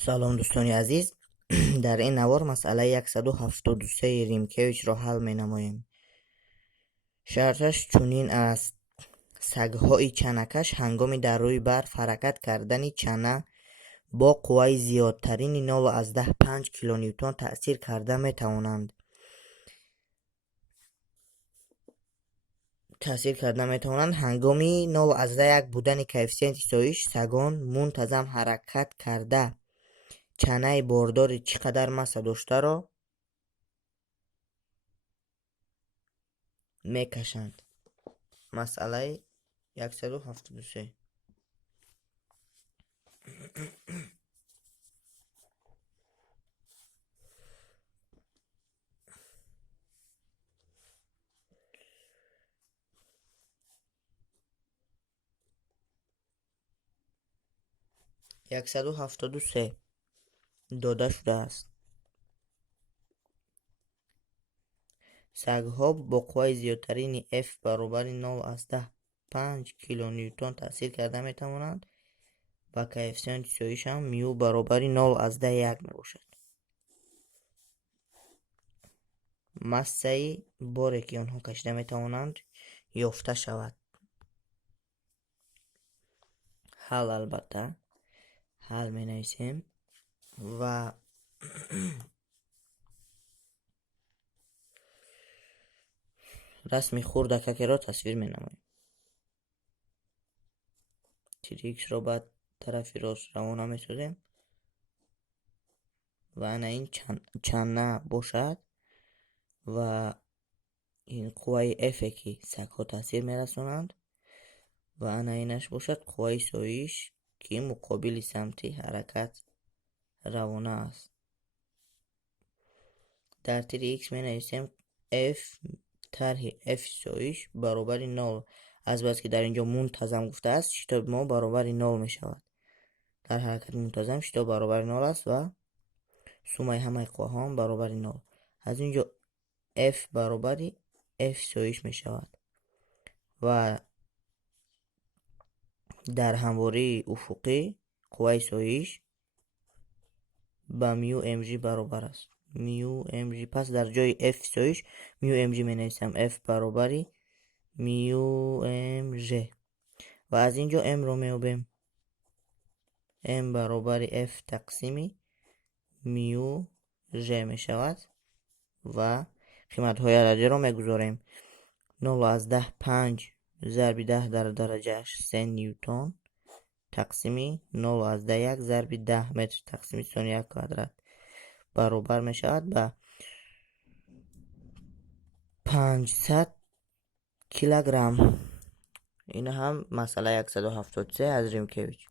سلام دوستانی عزیز. در این نوار مسئله 173 ریمکیویچ را حل می نماییم. شرطش چنین است: سگ‌های چنکش هنگام در روی برف حرکت کردن چنه با قوه زیادترین 9.5 کیلونیوتن تأثیر کرده می توانند. هنگام 9.1 بودن کوفیسینت سایش سگان منتظم حرکت کرده چنه باردار چقدر مسه داشته را میکشند. مسئله 173. داده شده است: سگ‌ها با قوه زیادترین F برابر 9.5 کیلونیوتن تأثیر کرده می توانند و کوفیسینت سایش هم میو برابر 9.1 می باشد. مسه باری که آنها کشیده می توانند یافته شود. حل البته حل می نویسیم و رسم خردککی را تصویر می نماییم. تریکس را به طرف راست روانه می سازیم و انا این چنه باشد و این قوه F که سگ ها تاثیر می رسونند و انا اینش باشد قوه سایش که مقابل سمتی حرکت روانه است. در تیر X می نویسیم F طرح F سایش برابر 0. از بس که در اینجا منتظم گفته است شتاب ما برابر 0 می شود. در حرکت منتظم شتاب برابر 0 است و سومه همه قوه ها برابر 0. از اینجا F برابر F سایش می شود و در همواره افقی قوه سایش با میو ام جی برابر است. میو ام جی، پس در جای F سایش میو ام جی می نویسم F برابر میو ام جی و از اینجا M رو می آوریم M برابر F تقسیم میو جی می شود و قیمت های عددی رو می گذاریم. 9.5 ضرب 10 در درجه 3 نیوتن تقسیم 9.1 ضرب 10 متر تقسیم ثانیه کوادرات برابر می شود به 500 کیلوگرم. این هم مسئله 173 از ریمکیویچ.